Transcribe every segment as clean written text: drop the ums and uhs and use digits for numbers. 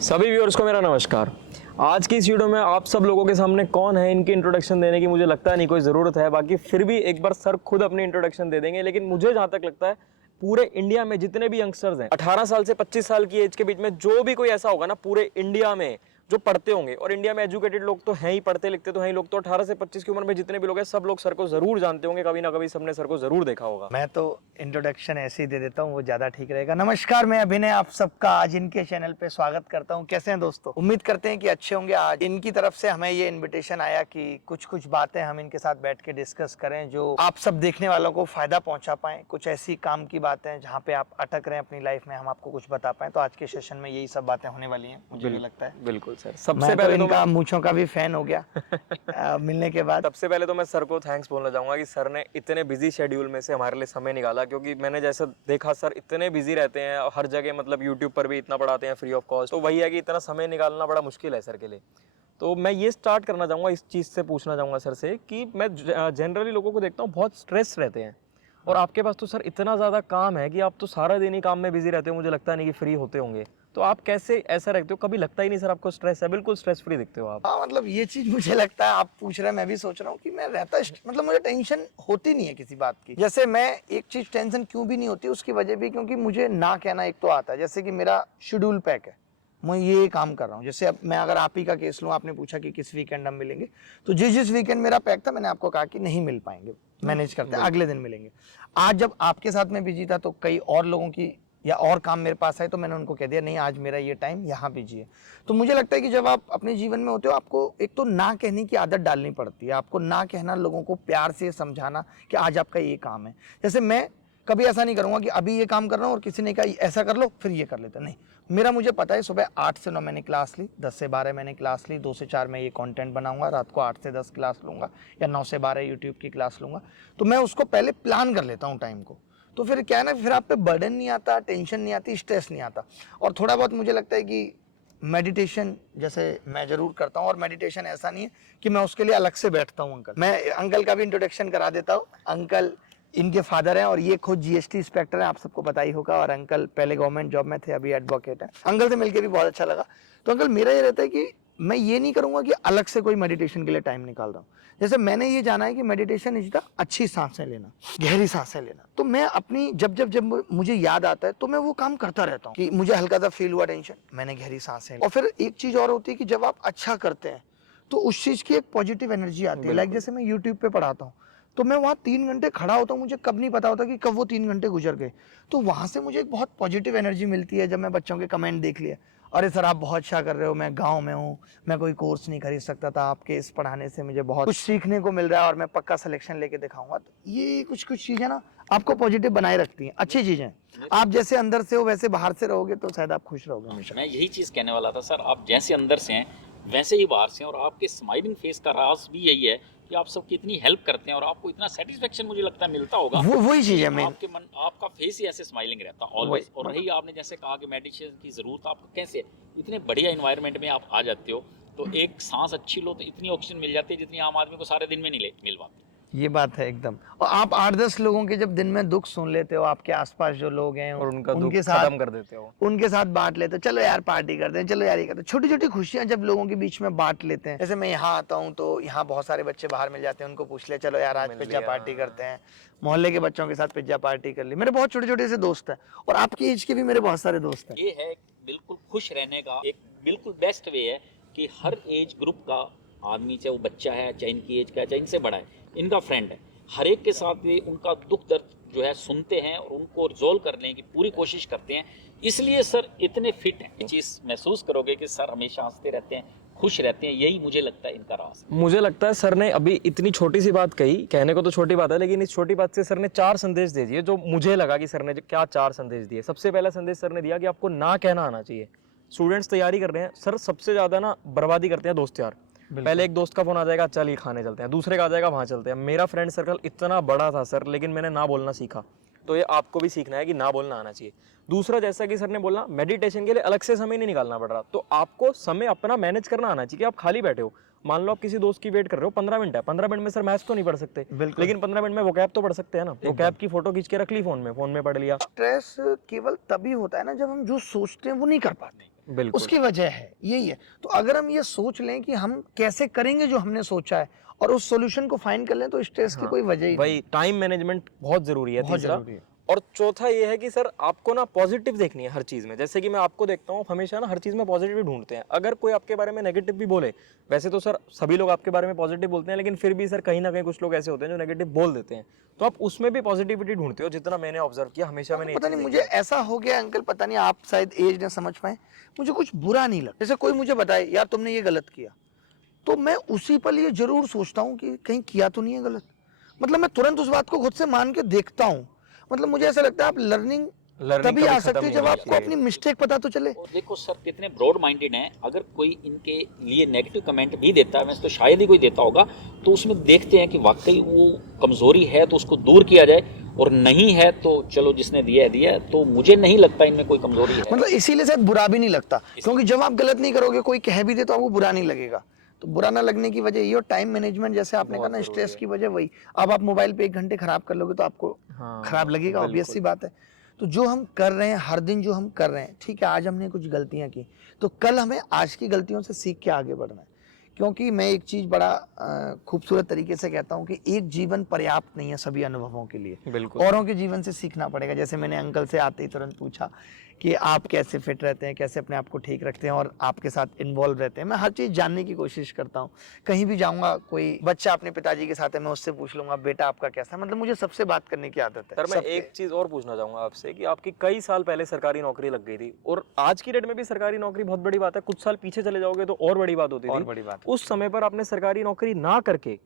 सभी व्यूअर्स को मेरा नमस्कार। आज की इस वीडियो में आप सब लोगों के सामने कौन है इनकी इंट्रोडक्शन देने की मुझे लगता है नहीं कोई ज़रूरत है, बाकी फिर भी एक बार सर खुद अपनी इंट्रोडक्शन दे देंगे। लेकिन मुझे जहाँ तक लगता है पूरे इंडिया में जितने भी यंगस्टर्स हैं 18 साल से 25 साल की एज के बीच में, जो भी कोई ऐसा होगा ना पूरे इंडिया में जो पढ़ते होंगे, और इंडिया में एजुकेटेड लोग तो हैं ही, पढ़ते लिखते तो हैं ही लोग, तो 18 से 25 की उम्र में जितने भी लोग हैं सब लोग सर को जरूर जानते होंगे, कभी ना कभी सबने सर को जरूर देखा होगा। मैं तो इंट्रोडक्शन ऐसे ही दे देता हूँ, वो ज्यादा ठीक रहेगा। नमस्कार, मैं अभिनय आप सबका आज इनके चैनल पे स्वागत करता हूँ। कैसे हैं दोस्तों? उम्मीद करते हैं कि अच्छे होंगे। आज इनकी तरफ से हमें ये इनविटेशन आया कि कुछ बातें हम इनके साथ बैठ के डिस्कस करें जो आप सब देखने वालों को फायदा पहुंचा पाए। कुछ ऐसी काम की बातें जहाँ पे आप अटक रहे हैं अपनी लाइफ में, हम आपको कुछ बता पाए। तो आज के सेशन में यही सब बातें होने वाली हैं, मुझे भी लगता है। बिल्कुल सर। सबसे पहले इनका मूंछों का भी फैन हो गया मिलने के बाद। सबसे पहले तो मैं सर को थैंक्स बोलना चाहूंगा कि सर ने इतने बिजी शेड्यूल में से हमारे लिए समय निकाला, क्योंकि मैंने जैसा देखा सर इतने बिजी रहते हैं हर जगह, मतलब यूट्यूब पर भी इतना पढ़ाते हैं फ्री ऑफ कॉस्ट, तो वही है कि इतना समय निकालना बड़ा मुश्किल है सर के लिए। तो मैं ये स्टार्ट करना चाहूँगा, इस चीज़ से पूछना चाहूँगा सर से कि मैं जनरली लोगों को देखता हूँ बहुत स्ट्रेस रहते हैं, और आपके पास तो सर इतना ज़्यादा काम है कि आप तो सारा दिन ही काम में बिजी रहते हो, मुझे लगता नहीं कि फ्री होते होंगे। तो आप कैसे ऐसा रखते हो? कभी लगता ही नहीं सर आपको स्ट्रेस है? बिल्कुल स्ट्रेस फ्री दिखते हो आप। हाँ, मतलब ये चीज मुझे लगता है, आप पूछ रहे हैं मैं भी सोच रहा हूँ कि मैं रहता, मतलब मुझे टेंशन होती नहीं है किसी बात की। जैसे मैं एक चीज टेंशन क्यों भी नहीं होती, उसकी वजह भी क्योंकि मुझे ना कहना एक तो आता है। जैसे कि मेरा शेड्यूल पैक है, मैं ये काम कर रहा हूँ। जैसे अब मैं अगर आप ही का केस लूँ, आपने पूछा कि किस वीकेंड हम मिलेंगे, तो जिस वीकेंड मेरा पैक था मैंने आपको कहा कि नहीं मिल पाएंगे, मैनेज करते हैं, अगले दिन मिलेंगे। आज जब आपके साथ में बिजी था तो कई और लोगों की या और काम मेरे पास आए तो मैंने उनको कह दिया नहीं आज मेरा ये टाइम यहाँ बिजी है। तो मुझे लगता है कि जब आप अपने जीवन में होते हो, आपको एक तो ना कहने की आदत डालनी पड़ती है। आपको ना कहना, लोगों को प्यार से समझाना कि आज आपका ये काम है। जैसे मैं कभी ऐसा नहीं करूंगा कि अभी ये काम कर रहा हूँ और किसी ने कहा ऐसा कर लो फिर ये कर लेते, नहीं। मेरा मुझे पता है सुबह 8 से 9 मैंने क्लास ली, 10 से 12 मैंने क्लास ली, 2 से 4 मैं ये कंटेंट बनाऊंगा, रात को 8 से 10 क्लास लूंगा या 9 से 12 यूट्यूब की क्लास लूंगा। तो मैं उसको पहले प्लान कर लेता हूँ टाइम को। तो फिर क्या है ना, फिर आप पे बर्डन नहीं आता, टेंशन नहीं आती, स्ट्रेस नहीं आता। और थोड़ा बहुत मुझे लगता है कि मेडिटेशन जैसे मैं जरूर करता हूँ, और मेडिटेशन ऐसा नहीं है कि मैं उसके लिए अलग से बैठता हूँ। अंकल, मैं अंकल का भी इंट्रोडक्शन करा देता हूँ। अंकल इनके फादर हैं और ये खुद जीएसटी इंस्पेक्टर हैं, आप सबको पता ही होगा। और अंकल पहले गवर्नमेंट जॉब में थे, अभी एडवोकेट हैं। अंकल से मिलकर भी बहुत अच्छा लगा। तो अंकल, मेरा ये रहता है कि मैं ये नहीं करूंगा कि अलग से कोई मेडिटेशन के लिए टाइम निकाल रहा हूँ। जैसे मैंने ये जाना है कि मेडिटेशन इज द अच्छी सांसें लेना, गहरी सांसें लेना। तो मैं अपनी जब मुझे याद आता है तो मैं वो काम करता रहता हूँ कि मुझे हल्का सा फील हुआ टेंशन, मैंने गहरी सांसें ली। और फिर एक चीज और होती है कि जब आप अच्छा करते हैं तो उस चीज की एक पॉजिटिव एनर्जी आती है। लाइक जैसे मैं यूट्यूब पे पढ़ाता हूँ तो मैं वहाँ 3 घंटे खड़ा होता हूँ, मुझे कब नहीं पता होता कि कब वो 3 घंटे गुजर गए। तो वहां से मुझे एक बहुत पॉजिटिव एनर्जी मिलती है। जब मैं बच्चों के कमेंट देख लिया, अरे सर आप बहुत अच्छा कर रहे हो, मैं गांव में हूँ, मैं कोई कोर्स नहीं खरीद सकता था, आपके इस पढ़ाने से मुझे बहुत कुछ सीखने को मिल रहा है और मैं पक्का सिलेक्शन लेके दिखाऊंगा। तो ये कुछ चीजें ना आपको पॉजिटिव बनाए रखती हैं, अच्छी चीजें। आप जैसे अंदर से हो वैसे बाहर से रहोगे तो शायद आप खुश रहोगे हमेशा। मैं यही चीज़ कहने वाला था सर, आप जैसे अंदर से हैं वैसे ही बाहर से हैं, और आपके स्माइलिंग फेस का राज भी यही है कि आप सबकी इतनी हेल्प करते हैं और आपको इतना सेटिस्फेक्शन मुझे लगता है मिलता होगा। वही चीज है मेन, आपके मन, आपका फेस ही ऐसे स्माइलिंग रहता है ऑलवेज। और रही आपने जैसे कहा कि मेडिटेशन की ज़रूरत आपको कैसे, इतने बढ़िया इन्वायरमेंट में आप आ जाते हो, तो एक सांस अच्छी लो तो इतनी ऑक्सीजन मिल जाती है जितनी आम आदमी को सारे दिन में नहीं मिल पाती। ये बात है एकदम। और आप 8-10 लोगों के जब दिन में दुख सुन लेते हो, आपके आसपास जो लोग हैं और उनका दुख उनके साथ खत्म कर देते हो, उनके साथ बांट लेते हो, चलो यार पार्टी करते हैं, चलो यार ये करते हैं। छोटी छोटी खुशियां जब लोगों के बीच में बांट लेते हैं। जैसे मैं यहाँ आता हूँ तो यहाँ बहुत सारे बच्चे बाहर मिल जाते हैं, उनको पूछ ले चलो यार आज पिज्जा पार्टी करते हैं, मोहल्ले के बच्चों के साथ पिज्जा पार्टी कर ली। मेरे बहुत छोटे छोटे से दोस्त हैं और आपकी एज के भी मेरे बहुत सारे दोस्त हैं। ये है बिल्कुल खुश रहने का एक बिल्कुल बेस्ट वे है कि हर एज ग्रुप का आदमी, चाहे वो बच्चा है, चाहे इनकी एज का है, चाहे इनसे बड़ा है, इनका फ्रेंड है, हर एक के साथ ये उनका दुख दर्द जो है सुनते हैं और उनको रिजॉल्व करने की पूरी कोशिश करते हैं। इसलिए सर इतने फिट हैं। ये चीज़ महसूस करोगे कि सर हमेशा हंसते रहते हैं, खुश रहते हैं, यही मुझे लगता है इनका राज। मुझे लगता है सर ने अभी इतनी छोटी सी बात कही, कहने को तो छोटी बात है, लेकिन इस छोटी बात से सर ने 4 संदेश दे दिए, जो मुझे लगा कि सर ने क्या 4 संदेश दिए। सबसे पहला संदेश सर ने दिया कि आपको ना कहना आना चाहिए। स्टूडेंट्स तैयारी कर रहे हैं सर, सबसे ज्यादा ना बर्बादी करते हैं दोस्त यार। पहले एक दोस्त का फोन आ जाएगा, चल ये खाने चलते हैं, दूसरे का आ जाएगा वहां चलते हैं। मेरा फ्रेंड सर्कल इतना बड़ा था सर, लेकिन मैंने ना बोलना सीखा। तो ये आपको भी सीखना है कि ना बोलना आना चाहिए। दूसरा, जैसा कि सर ने बोला, मेडिटेशन के लिए अलग से समय नहीं निकालना पड़ रहा, तो आपको समय अपना मैनेज करना आना चाहिए कि आप खाली बैठे हो, मान लो आप किसी दोस्त की वेट कर रहे हो, 15 मिनट है, 15 मिनट में सर मैथ्स तो नहीं पढ़ सकते, लेकिन 15 मिनट में वोकैब तो पढ़ सकते हैं ना। वोकैब की फोटो खींच के रख ली फोन में पढ़ लिया। स्ट्रेस केवल तभी होता है ना जब हम जो सोचते हैं वो नहीं कर पाते। बिल्कुल। उसकी वजह है, यही है। तो अगर हम ये सोच लें कि हम कैसे करेंगे जो हमने सोचा है और उस सॉल्यूशन को फाइंड कर लें, तो स्ट्रेस की हाँ, कोई वजह ही नहीं। वही टाइम मैनेजमेंट बहुत जरूरी है, बहुत तीसरा। जरूरी है। और चौथा ये है कि सर आपको ना पॉजिटिव देखनी है हर चीज में। जैसे कि मैं आपको देखता हूँ हमेशा ना हर चीज में पॉजिटिव ढूंढते हैं। अगर कोई आपके बारे में नेगेटिव भी बोले, वैसे तो सर सभी लोग आपके बारे में पॉजिटिव बोलते हैं, लेकिन फिर भी सर कहीं ना कहीं कुछ लोग ऐसे होते हैं जो नेगेटिव बोल देते हैं, तो आप उसमें भी पॉजिटिविटी ढूंढते हो। जितना मैंने ऑब्जर्व किया, हमेशा मैंने ये पता चीज़ नहीं देखी मुझे है। ऐसा हो गया अंकल, पता नहीं आप शायद एज ने समझ पाए, मुझे कुछ बुरा नहीं लगता। जैसे कोई मुझे बताए यार तुमने ये गलत किया, तो मैं उसी पल ये जरूर सोचता हूँ कि कहीं किया तो नहीं है गलत। मतलब मैं तुरंत उस बात को खुद से मान के देखता हूँ। मतलब मुझे ऐसा लगता है आप लर्निंग Learning तभी कभी आ खत्म सकती है नहीं जब होनी आपको चाहिए। अपनी मिस्टेक पता तो चले। और देखो सर कितने ब्रॉड माइंडेड हैं। अगर कोई इनके लिए नेगेटिव कमेंट भी देता है, वैसे तो शायद ही कोई देता होगा, तो उसमें देखते हैं कि वाकई वो कमज़ोरी है तो उसको दूर किया जाए, और नहीं है तो चलो जिसने दिया है दिया है। तो मुझे नहीं लगता इनमें कोई कमज़ोरी है। मतलब इसीलिए शायद बुरा भी नहीं लगता, क्योंकि जब आप गलत नहीं करोगे, कोई कह भी दे तो आपको बुरा नहीं लगेगा। तो बुरा ना लगने की वजह ये, और टाइम मैनेजमेंट जैसे आपने कहा बहुत ना, जरूरी स्ट्रेस है। की वजह वही। अब आप मोबाइल पे 1 घंटे खराब कर लोगे तो आपको हाँ, खराब लगेगा, ऑब्वियस बिल्कुल। सी बात है। तो जो हम कर रहे हैं हर दिन, जो हम कर रहे हैं, ठीक है आज हमने कुछ गलतियां की, तो कल हमें आज की गलतियों से सीख के आगे बढ़ना है। क्योंकि मैं एक चीज बड़ा खूबसूरत तरीके से कहता हूँ कि एक जीवन पर्याप्त नहीं है सभी अनुभवों के लिए, बिल्कुल। औरों के जीवन से सीखना पड़ेगा। जैसे मैंने अंकल से आते ही तुरंत पूछा कि आप कैसे फिट रहते हैं, कैसे अपने आप को ठीक रखते हैं और आपके साथ इन्वॉल्व रहते हैं। मैं हर चीज़ जानने की कोशिश करता हूँ। कहीं भी जाऊँगा, कोई बच्चा अपने पिताजी के साथ है, मैं उससे पूछ लूँगा बेटा आपका कैसा है। मतलब मुझे सबसे बात करने की आदत है। सर मैं सबके। एक चीज और पूछना चाहूंगा आपसे कि आपकी कई साल पहले सरकारी नौकरी लग गई थी, और आज की डेट में भी सरकारी नौकरी बहुत बड़ी बात है। कुछ साल पीछे चले जाओगे तो और बड़ी बात होती और थी। बड़ी बात उस समय पर आपने सरकारी नौकरी ना करके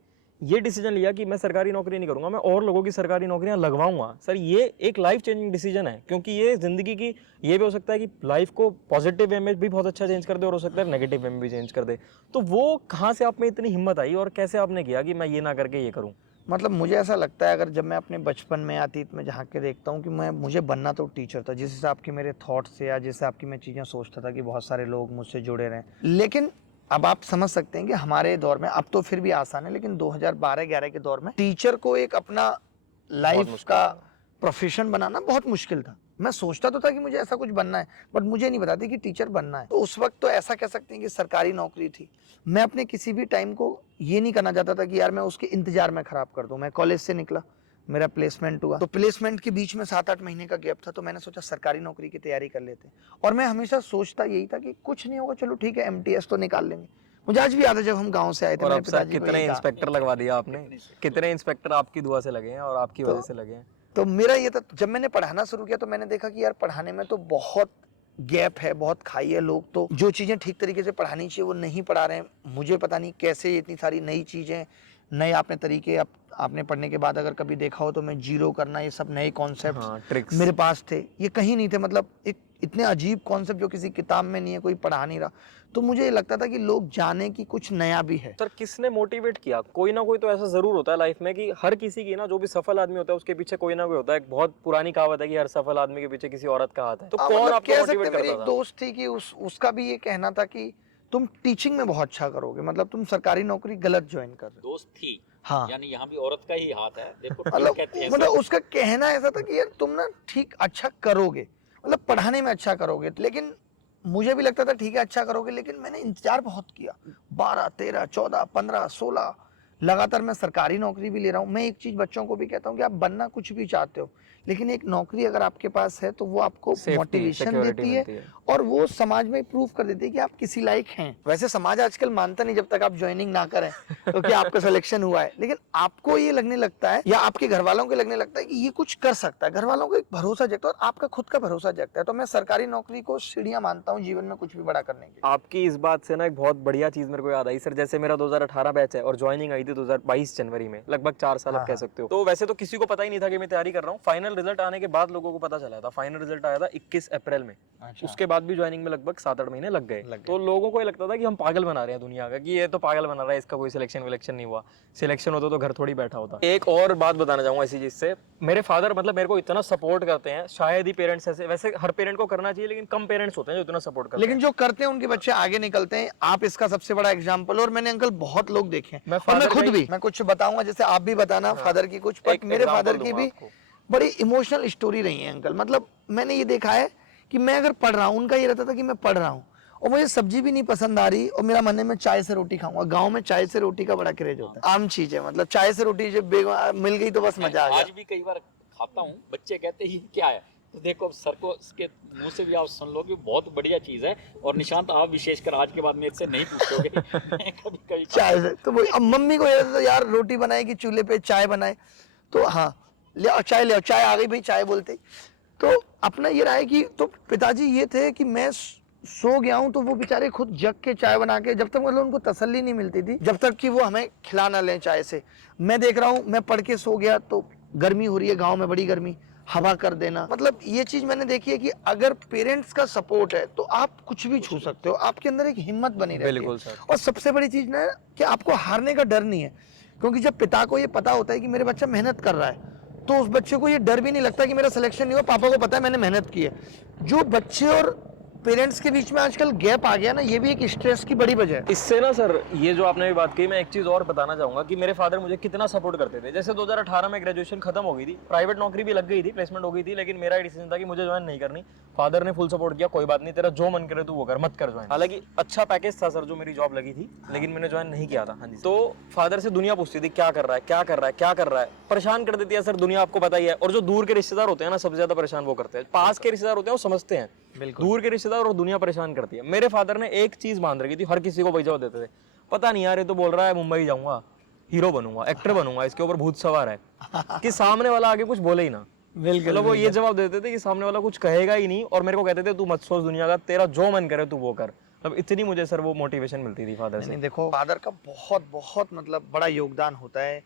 ये डिसीजन लिया कि मैं सरकारी नौकरी नहीं करूंगा, मैं और लोगों की सरकारी नौकरियां लगवाऊंगा। सर ये एक लाइफ चेंजिंग डिसीजन है, क्योंकि ये जिंदगी की, ये भी हो सकता है कि लाइफ को पॉजिटिव वे में भी बहुत अच्छा चेंज कर दे, और हो सकता है नेगेटिव वे में भी चेंज कर दे। तो वो कहाँ से आप में इतनी हिम्मत आई और कैसे आपने किया कि मैं ये ना करके ये करूँ? मतलब मुझे ऐसा लगता है, अगर जब मैं अपने बचपन में अतीत में झांक के देखता हूँ कि मुझे बनना तो टीचर था, जिस हिसाब के मेरे थॉट्स से या जिस हिसाब की मैं चीज़ें सोचता था कि बहुत सारे लोग मुझसे जुड़े रहें। लेकिन अब आप समझ सकते हैं कि हमारे दौर में, अब तो फिर भी आसान है, लेकिन 2012-11 के दौर में टीचर को एक अपना लाइफ मुश्किल का था। प्रोफेशन बनाना बहुत मुश्किल था। मैं सोचता तो था कि मुझे ऐसा कुछ बनना है, बट मुझे नहीं पता था कि टीचर बनना है। तो उस वक्त तो ऐसा कह सकते हैं कि सरकारी नौकरी थी। मैं अपने किसी भी टाइम को ये नहीं करना चाहता था कि यार मैं उसके इंतजार में खराब कर दूं। मैं कॉलेज से निकला, मेरा प्लेसमेंट हुआ, तो प्लेसमेंट के बीच में 7-8 महीने का गैप था, तो मैंने सोचा सरकारी नौकरी की तैयारी कर लेते। और मैं हमेशा सोचता यही था कि कुछ नहीं होगा, चलो ठीक है MTS तो निकाल लेंगे। मुझे आज भी याद है जब हम गाँव से आए थे, और मेरे अब सर पिताजी को कितने यही कहा। इंस्पेक्टर लगवा दिया आपने, कितने इंस्पेक्टर आपकी दुआ से लगे हैं और आपकी वजह से लगे हैं। तो मेरा ये था, जब मैंने पढ़ाना शुरू किया तो मैंने देखा कि यार पढ़ाने में तो बहुत गैप है, बहुत खाई है। लोग तो जो चीज़ें ठीक तरीके से पढ़ानी चाहिए वो नहीं पढ़ा रहे हैं। मुझे पता नहीं कैसे इतनी सारी नई चीज़ें, नए आपने तरीके, आपने पढ़ने के बाद अगर कभी देखा हो तो मैं जीरो करना, ये सब नए कॉन्सेप्ट्स हाँ, ट्रिक्स। मेरे पास थे, ये कहीं नहीं थे। मतलब एक इतने अजीब कॉन्सेप्ट जो किसी किताब में नहीं है, कोई पढ़ा नहीं रहा। तो मुझे ये लगता था कि लोग जाने कि कुछ नया भी है। सर किसने मोटिवेट किया? कोई ना कोई तो ऐसा जरूर होता है लाइफ में कि हर किसी की ना, जो भी सफल आदमी होता है उसके पीछे कोई ना कोई होता है। एक बहुत पुरानी कहावत है कि हर सफल आदमी के पीछे किसी औरत का हाथ है। तो कौन मतलब आपको कह सकते मोटिवेट हैं, मेरी करता एक था? दोस्त थी कि उसका भी ये कहना था कि तुम टीचिंग में बहुत अच्छा करोगे, मतलब तुम सरकारी नौकरी गलत ज्वाइन कर रहे हो। दोस्त थी, हाँ, यानी यहाँ भी औरत का ही हाथ है। देखो ठीक मतलब कहते हैं मतलब सब। उसका कहना ऐसा था कि यार तुम ना ठीक अच्छा करोगे, मतलब पढ़ाने में अच्छा करोगे। लेकिन मुझे भी लगता था ठीक है अच्छा करोगे, लेकिन मैंने इंतजार बहुत किया। 12, 13, 14, 15, 16 लगातार मैं सरकारी नौकरी भी ले रहा हूँ। मैं एक चीज बच्चों को भी कहता हूँ कि आप बनना कुछ भी चाहते हो, लेकिन एक नौकरी अगर आपके पास है तो वो आपको सेफ्टी, मोटिवेशन सिक्योरिटी देती है मिलती है। और वो समाज में प्रूव कर देती है कि आप किसी लायक हैं। वैसे समाज आजकल मानता नहीं जब तक आप ज्वाइनिंग ना करें तो कि आपका सिलेक्शन हुआ है, लेकिन आपको ये लगने लगता है या आपके घर वालों को लगने लगता है कि ये कुछ कर सकता है। घर वालों को एक भरोसा जगता है और आपका खुद का भरोसा जगता है। तो मैं सरकारी नौकरी को सीढ़ियां मानता हूँ जीवन में कुछ भी बड़ा करने के। आपकी इस बात से ना एक बहुत बढ़िया चीज मेरे को याद आई सर। जैसे मेरा 2018 बैच है और ज्वाइनिंग आई थी 2022 जनवरी में, लगभग 4 साल आप कह सकते हो। तो वैसे तो किसी को पता ही नहीं था कि मैं तैयारी कर रहा हूँ। फाइनल रिजल्ट आने के बाद लोगों को पता चला था। फाइनल रिजल्ट आया था 21 अप्रैल में। उसके बाद भी ज्वाइनिंग में लगभग 7-8 महीने लग गए। तो लोगों को ये लगता था कि हम पागल बना रहे हैं दुनिया का, कि ये तो पागल बना रहा है, इसका कोई सिलेक्शन विलेक्शन नहीं हुआ। सिलेक्शन होता तो घर थोड़ी बैठा होता। एक और बात बताना चाहूंगा इसी चीज से, मेरे फादर मतलब मेरे को इतना सपोर्ट करते हैं। शायद ही पेरेंट्स ऐसे, वैसे हर पेरेंट को करना चाहिए, लेकिन कम पेरेंट्स होते हैं जो इतना सपोर्ट करते हैं। लेकिन जो करते हैं उनके बच्चे आगे निकलते हैं। आप इसका सबसे बड़ा एग्जाम्पल। और मैंने अंकल बहुत लोग देखे हैं, मैं और मैं father खुद का भी, मैं कुछ बताऊंगा जैसे आप भी बताना फादर की कुछ, बट एक मेरे example फादर की दूंगा भी आपको। बड़ी इमोशनल स्टोरी रही है अंकल। मतलब मैंने ये देखा है कि मैं अगर पढ़ रहा हूँ, उनका ये रहता था कि मैं पढ़ रहा हूँ, और मुझे सब्जी भी नहीं पसंद आ रही, और मेरा मन है मैं चाय से रोटी खाऊंगा। गांव में चाय से रोटी का बड़ा क्रेज होता है, आम चीज है, मतलब चाय से रोटी जब मिल गई तो बस मजा आ गया। आज भी कई बार खाता हूँ, बच्चे कहते हैं ये क्या है, तो देखो सर को इसके मुंह से भी आप सुन लो कि बहुत बढ़िया चीज है। और निशांत आप विशेषकर आज के बाद मेरे से नहीं पूछोगे मैं कभी कभी चाय से तो वही, अब मम्मी को यार रोटी बनाएगी चूल्हे पे, चाय बनाए तो हाँ ले आओ चाय, ले आओ चाय, आ गई भाई चाय बोलते ही। तो अपना ये रहा है कि तो पिताजी ये थे कि मैं सो गया हूं तो वो बेचारे खुद जग के चाय बना के, जब तक मतलब उनको तसल्ली नहीं मिलती थी जब तक कि वो हमें खिला ना लें चाय से। मैं देख रहा हूं, मैं पढ़ के सो गया तो गर्मी हो रही है, गांव में बड़ी गर्मी, हवा कर देना, मतलब ये चीज मैंने देखी है कि अगर पेरेंट्स का सपोर्ट है तो आप कुछ भी छू सकते हो, आपके अंदर एक हिम्मत बनी रहती है। बिल्कुल सर। और सबसे बड़ी चीज ना कि आपको हारने का डर नहीं है, क्योंकि जब पिता को ये पता होता है कि मेरे बच्चा मेहनत कर रहा है तो उस बच्चे को ये डर भी नहीं लगता कि मेरा सिलेक्शन नहीं हुआ, पापा को पता है मैंने मेहनत की है। जो बच्चे और पेरेंट्स के बीच में आजकल गैप आ गया ना, ये भी एक स्ट्रेस की बड़ी वजह है। इससे ना सर, ये जो आपने भी बात कही, मैं एक चीज़ और बताना चाहूँगा कि मेरे फादर मुझे कितना सपोर्ट करते थे। जैसे 2018 में ग्रेजुएशन खत्म हो गई थी, प्राइवेट नौकरी भी लग गई थी, प्लेसमेंट हो गई थी, लेकिन मेरा डिसीजन था कि मुझे ज्वाइन नहीं करनी। फादर ने फुल सपोर्ट किया, कोई बात नहीं, तेरा जो मन करे तू वो कर, मत कर ज्वाइन। हालांकि अच्छा पैकेज था सर जो मेरी जॉब लगी थी, लेकिन मैंने ज्वाइन नहीं किया था। हाँ जी। तो फादर से दुनिया पूछती थी क्या कर रहा है, क्या कर रहा है, क्या कर रहा है, परेशान कर देती है सर दुनिया, आपको पता ही है। और जो दूर के रिश्तेदार होते हैं ना, सबसे ज्यादा परेशान वो करते हैं। पास के रिश्तेदार होते हैं वो समझते हैं, दूर के रिश्तेदार और दुनिया परेशान करती है। मेरे फादर ने एक चीज बांध रखी थी, हर किसी को पैसा देते थे, पता नहीं यार ये तो बोल रहा है मुंबई जाऊंगा, हीरो बनूंगा, एक्टर बनूंगा, इसके ऊपर भूत सवार है, कि सामने वाला आगे कुछ बोले ही ना। मतलब वो ये जवाब देते थे कि सामने वाला कुछ कहेगा ही नहीं, और मेरे को कहते थे तू मत सोच दुनिया का, तेरा जो मन करे तू वो कर। मतलब इतनी मुझे सर वो मोटिवेशन मिलती थी फादर से। नहीं देखो, फादर का बहुत बहुत मतलब बड़ा योगदान होता है।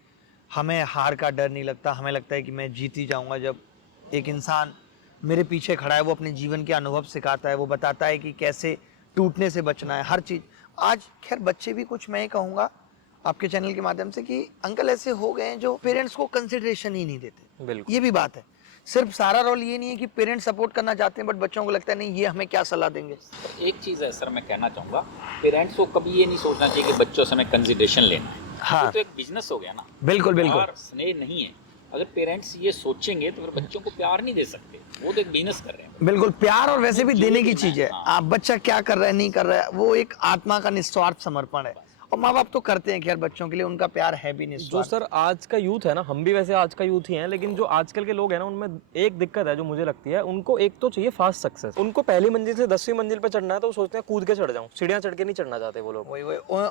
हमें हार का डर नहीं लगता, हमें लगता है कि मैं जीत ही जाऊंगा। जब एक इंसान मेरे पीछे खड़ा है, वो अपने जीवन के अनुभव सिखाता है, वो बताता है कि कैसे टूटने से बचना है, हर चीज़। आज खैर बच्चे भी कुछ, मैं ही कहूँगा आपके चैनल के माध्यम से, कि अंकल ऐसे हो गए हैं जो पेरेंट्स को कंसिडरेशन ही नहीं देते। बिल्कुल, ये भी बात है। सिर्फ सारा रोल ये नहीं है कि पेरेंट्स सपोर्ट करना चाहते हैं, बट बच्चों को लगता है नहीं ये हमें क्या सलाह देंगे। एक चीज़ है सर, मैं कहना चाहूँगा पेरेंट्स को कभी ये नहीं सोचना चाहिए कि बच्चों से हमें कंसिडरेशन लेना है। हाँ। ये तो एक बिजनेस हो गया ना, बिल्कुल बिल्कुल। प्यार स्नेह नहीं है। अगर पेरेंट्स ये सोचेंगे तो फिर बच्चों को प्यार नहीं दे सकते, वो तो एक बिजनेस कर रहे हैं। बिल्कुल, प्यार और वैसे भी देने की चीज है। हाँ। आप बच्चा क्या कर रहा है नहीं कर रहा है, वो एक आत्मा का निस्वार्थ समर्पण है। और माँ बाप तो करते हैं खैर बच्चों के लिए, उनका प्यार है भी जो निस्वार्थ। सर आज का यूथ है ना, हम भी वैसे आज का यूथ ही हैं, लेकिन जो आजकल के लोग हैं ना, उनमें एक दिक्कत है जो मुझे लगती है, उनको एक तो चाहिए फास्ट सक्सेस। उनको पहली मंजिल से 10वीं मंजिल पे चढ़ना है तो वो सोचते हैं कूद के चढ़ जाऊं, सीढ़ियां चढ़ के नहीं चढ़ना चाहते वो लोग। वही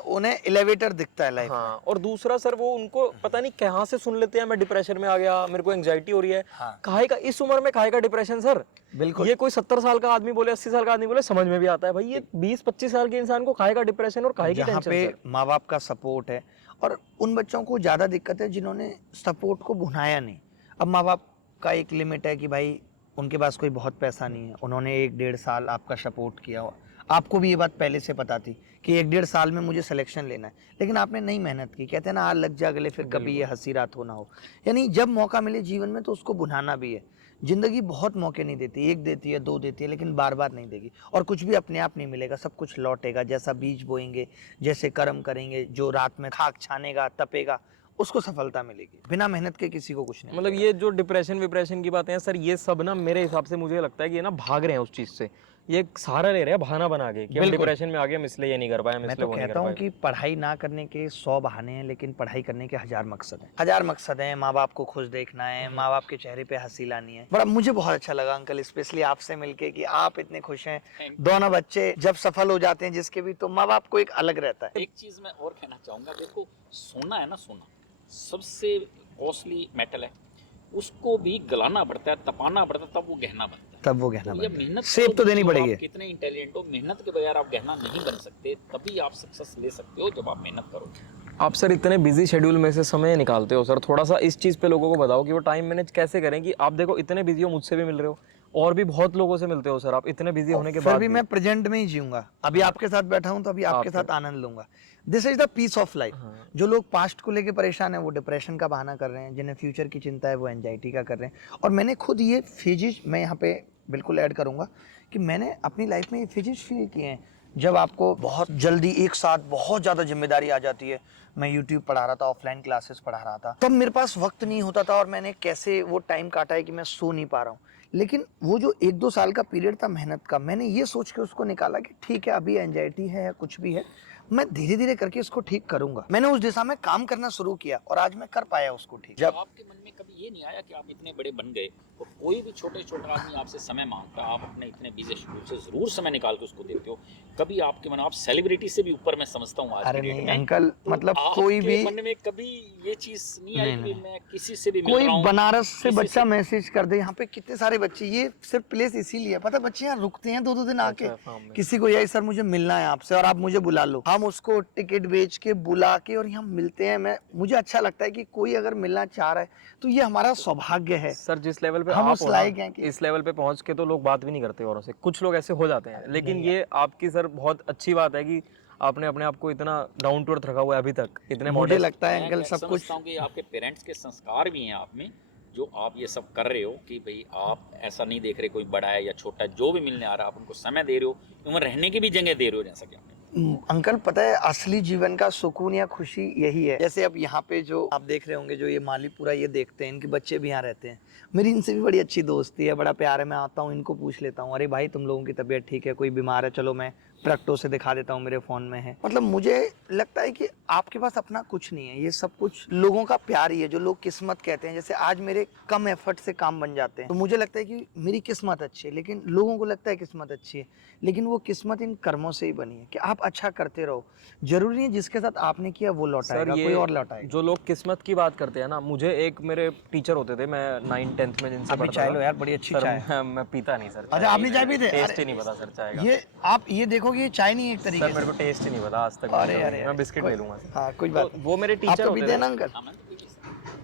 उन्हें एलिवेटर दिखता है लाइफ। हाँ, और दूसरा सर वो उनको पता नहीं कहाँ से सुन लेते हैं मैं डिप्रेशन में आ गया, मेरे को एंग्जाइटी हो रही है। हाँ। काहे का इस उम्र में काहे का डिप्रेशन सर? बिल्कुल। ये कोई 70 साल का आदमी बोले, 80 साल का आदमी बोले, समझ में भी आता है भाई ये 20-25 साल के इंसान को काहे का डिप्रेशन और काहे की जहाँ टेंशन पे सर? माँ बाप का सपोर्ट है, और उन बच्चों को ज्यादा दिक्कत है जिन्होंने सपोर्ट को भुनाया नहीं। अब माँ बाप का एक लिमिट है कि भाई उनके पास कोई बहुत पैसा नहीं है, उन्होंने 1-1.5 साल आपका सपोर्ट किया हो, आपको भी ये बात पहले से पता थी कि 1-1.5 साल में मुझे सिलेक्शन लेना है, लेकिन आपने नहीं मेहनत की। कहते हैं ना, आज लग जा गले फिर कभी ये हंसी रात हो ना हो। यानी जब मौका मिले जीवन में तो उसको भुनाना भी है। जिंदगी बहुत मौके नहीं देती, एक देती है, 2 देती है, लेकिन बार बार नहीं देगी। और कुछ भी अपने आप नहीं मिलेगा, सब कुछ लौटेगा। जैसा बीज बोएंगे, जैसे कर्म करेंगे, जो रात में खाक छानेगा, तपेगा, उसको सफलता मिलेगी। बिना मेहनत के किसी को कुछ नहीं। मतलब ये जो डिप्रेशन विप्रेशन की बातें हैं सर, ये सब ना मेरे हिसाब से मुझे लगता है कि ये ना भाग रहे हैं उस चीज से, ये सहारा ले रहे हैं बहाना बना के कि हम डिप्रेशन में आ गए, हम इसलिए ये नहीं कर पाए, हम मैं इसलिए तो वो नहीं कहता कर हूँ पाए। कि पढ़ाई ना करने के 100 बहाने हैं, लेकिन पढ़ाई करने के 1000 मकसद हैं। 1000 मकसद हैं। माँ बाप को खुश देखना है, माँ बाप के चेहरे पे हंसी लानी है। बड़ा मुझे बहुत अच्छा लगा अंकल, स्पेशली आपसे मिलके, कि आप इतने खुश हैं। दोनों बच्चे जब सफल हो जाते हैं जिसके भी, तो माँ बाप को एक अलग रहता है। एक चीज मैं और कहना चाहूंगा, देखो सोना है ना, सोना सबसे कॉस्टली मेटल है, उसको भी गलाना पड़ता है, तपाना पड़ता है, तब वो गहना बनता है। तब वो गहना तो ये बनता है। मेहनत सेब तो देनी आप पड़ेगी। कितने इंटेलिजेंट हो, मेहनत के बगैर आप गहना नहीं बन सकते। तभी आप सक्सेस ले सकते हो जब आप मेहनत करो। आप सर इतने बिजी शेड्यूल में से समय निकालते हो सर, थोड़ा सा इस चीज़ पे लोगों को बताओ कि वो टाइम मैनेज कैसे करें। कि आप देखो इतने बिजी हो, मुझसे भी मिल रहे हो और भी बहुत लोगों से मिलते हो सर, आप इतने बिजी होने के फिर बाद भी मैं प्रेजेंट में ही जीऊंगा। अभी आपके साथ बैठा हूं तो अभी आपके साथ आनंद लूंगा। This is the peace of life. जो लोग पास्ट को लेके परेशान है वो डिप्रेशन का बहाना कर रहे हैं, जिन्हें फ्यूचर की चिंता है वो एंजाइटी का कर रहे हैं। और मैंने खुद ये फेजेस, मैं यहाँ पे बिल्कुल ऐड करूंगा कि मैंने अपनी लाइफ में ये फेजेस फील किए हैं। जब आपको बहुत जल्दी एक साथ बहुत ज़्यादा जिम्मेदारी आ जाती है। मैं यूट्यूब पढ़ा रहा था, ऑफलाइन क्लासेस पढ़ा रहा था, तब मेरे पास वक्त नहीं होता था, और मैंने कैसे वो टाइम काटा है कि मैं सो नहीं पा रहा हूँ। लेकिन वो जो 1-2 साल का पीरियड था मेहनत का, मैंने ये सोच के उसको निकाला कि ठीक है अभी एंजाइटी है या कुछ भी है, मैं धीरे धीरे करके इसको ठीक करूंगा। मैंने उस दिशा में काम करना शुरू किया और आज मैं कर पाया उसको ठीक। जब आपके मन में कभी ये नहीं आया कि आप इतने बड़े बन गए और कोई भी छोटा आदमी आपसे समय मांगता है, आप अपने इतने बिजी शेड्यूल से जरूर समय निकाल के उसको देते हो, कभी आपके मन, आप सेलिब्रिटी से भी ऊपर मैं समझता हूँ आज अरे के डेट नहीं में, अंकल, तो मतलब आपके कोई भी मन में कभी ये चीज नहीं आई कि मैं किसी से भी मिल कोई रहा हूँ, बनारस से किसी बच्चा मैसेज कर दे, यहाँ पे कितने सारे बच्चे, ये सिर्फ प्लेस इसीलिए है, पता है बच्चे यहाँ रुकते हैं 2-2 दिन आके, फार्म में। किसी को यही सर मुझे मिलना है आपसे और आप मुझे बुला लो, हम उसको टिकट बेच के बुला के और यहाँ मिलते हैं। मैं मुझे अच्छा लगता है कि कोई अगर मिलना चाह रहा है तो ये हमारा सौभाग्य है। सर जिस लेवल पे हम आप उस हो ना, लायक हैं कि इस लेवल पे पहुंच के तो लोग बात भी नहीं करते औरों से, कुछ लोग ऐसे हो जाते हैं, लेकिन ये आपकी सर बहुत अच्छी बात है कि आपने अपने आप को इतना डाउन टू अर्थ रखा हुआ है अभी तक, इतने मुझे मॉडल। लगता है मैं अंकल सब कुछ समझता हूँ कि आपके पेरेंट्स के संस्कार भी हैं आप में, जो आप ये सब कर रहे हो कि भाई आप ऐसा नहीं देख रहे कोई बड़ा है या छोटा है, जो भी मिलने आ रहा है आप उनको समय दे रहे हो, उन्हें रहने की भी जगह दे रहे हो, जैसा कि आपने। अंकल पता है असली जीवन का सुकून या खुशी यही है। जैसे अब यहाँ पे जो आप देख रहे होंगे, जो ये माली पूरा ये देखते हैं, इनके बच्चे भी यहाँ रहते हैं, मेरी इनसे भी बड़ी अच्छी दोस्ती है, बड़ा प्यार है। मैं आता हूँ इनको पूछ लेता हूँ, अरे भाई तुम लोगों की तबीयत ठीक है, कोई बीमार है, चलो मैं प्रैक्टो से दिखा देता हूँ, मेरे फोन में है। मतलब मुझे लगता है कि आपके पास अपना कुछ नहीं है, ये सब कुछ लोगों का प्यार ही है, जो लोग किस्मत कहते हैं। जैसे आज मेरे कम एफर्ट से काम बन जाते हैं, तो मुझे लगता है कि मेरी किस्मत अच्छी है, लेकिन लोगों को लगता है किस्मत अच्छी है, लेकिन वो किस्मत इन कर्मों से ही बनी है कि आप अच्छा करते रहो। जरूरी नहीं जिसके साथ आपने किया वो लौटाएगा, कोई और लौटाएगा। जो लोग किस्मत की बात करते हैं ना, मुझे एक मेरे टीचर होते थे, मैं 9th-10th में जिनसे पढ़ता चाय लो था यार, बड़ी अच्छी सर, चाय। मैं पीता नहीं सर। अच्छा आपने चाय पी थे? टेस्ट ही नहीं पता सर चाय का। ये आप ये देखो कि ये चाय नहीं है एक तरीके सर मेरे को टेस्ट ही नहीं पता आज तक। अरे अरे मैं बिस्किट ले लूंगा सर। हाँ कोई बात तो वो मेरे आप टीचर तो होते पीते हैं थे। ना अंकल?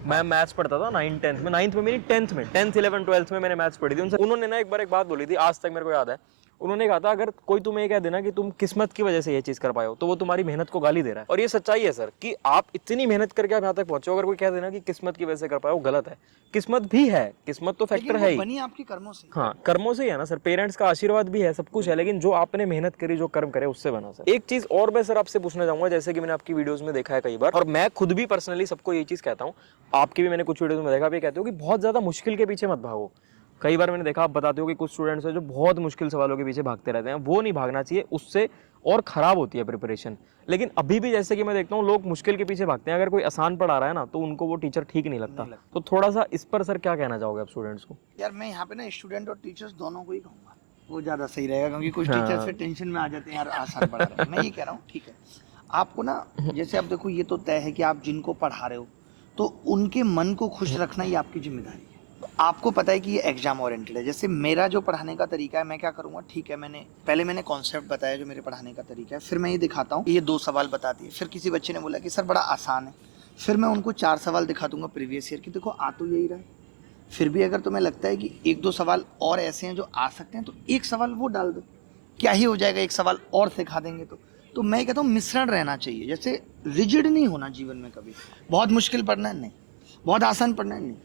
मैं मैथ्स पढ़ता था 9th-10th में, 9th में मेरी 10th में 10th 11th 12th में मैंने मैथ्स पढ़ी थी उनसे। उन्होंने ना एक बार एक बात बोली थी, आज तक मेरे को याद है। उन्होंने कहा था अगर कोई तुम्हें ये कह देना कि तुम किस्मत की वजह से ये चीज कर पाए हो, तो वो तुम्हारी मेहनत को गाली दे रहा है। और ये सच्चाई है सर कि आप इतनी मेहनत करके आप यहाँ तक पहुंचे हो, अगर कोई कह देना कि किस्मत की वजह से कर पाए, वो गलत है। किस्मत भी है, किस्मत तो फैक्टर है ही, बनी आपके कर्मों से। हाँ कर्मों से ही है ना सर, पेरेंट्स का आशीर्वाद भी है, सब कुछ है, लेकिन जो आपने मेहनत करी, जो कर्म करे, उससे बना सर। एक चीज और मैं सर आपसे पूछना चाहूंगा, जैसे कि मैंने आपकी वीडियोस में देखा है कई बार, और मैं खुद भी पर्सनली सबको ये चीज कहता हूँ, आपकी भी मैंने कुछ वीडियोस में देखा, आप ये कहते हो कि बहुत ज्यादा मुश्किल के पीछे मत भागो। कई बार मैंने देखा आप बताते हो कि कुछ स्टूडेंट्स हैं जो बहुत मुश्किल सवालों के पीछे भागते रहते हैं, वो नहीं भागना चाहिए, उससे और खराब होती है प्रिपरेशन। लेकिन अभी भी जैसे कि मैं देखता हूँ लोग मुश्किल के पीछे भागते हैं, अगर कोई आसान पढ़ा रहा है ना तो उनको वो टीचर ठीक नहीं लगता। तो थोड़ा सा इस पर सर क्या कहना चाहोगे आप स्टूडेंट्स को? यार मैं यहाँ पे ना स्टूडेंट और टीचर्स दोनों को ही कहूँगा, वो ज़्यादा सही रहेगा, क्योंकि कुछ टीचर्स से टेंशन में आ जाते हैं यार आसान पढ़ा रहे हैं। मैं ये कह रहा हूँ ठीक है, आपको ना जैसे आप देखो, ये तो तय है कि आप जिनको पढ़ा रहे हो तो उनके मन को खुश रखना ही आपकी जिम्मेदारी है। आपको पता है कि ये एग्जाम ओरिएंटेड है। जैसे मेरा जो पढ़ाने का तरीका है, मैं क्या करूँगा, ठीक है मैंने कॉन्सेप्ट बताया जो मेरे पढ़ाने का तरीका है, फिर मैं ये दिखाता हूँ, ये 2 सवाल बता दिए, फिर किसी बच्चे ने बोला कि सर बड़ा आसान है, फिर मैं उनको 4 सवाल दिखा दूंगा प्रीवियस ईयर की, देखो आ तो यही रहा है, फिर भी अगर तुम्हें लगता है कि 1-2 सवाल और ऐसे हैं जो आ सकते हैं, तो एक सवाल वो डाल दो, क्या ही हो जाएगा, एक सवाल और सिखा देंगे। तो मैं कहता हूँ मिश्रण रहना चाहिए, जैसे रिजिड नहीं होना जीवन में कभी, बहुत मुश्किल पढ़ना है नहीं, बहुत आसान पढ़ना है नहीं,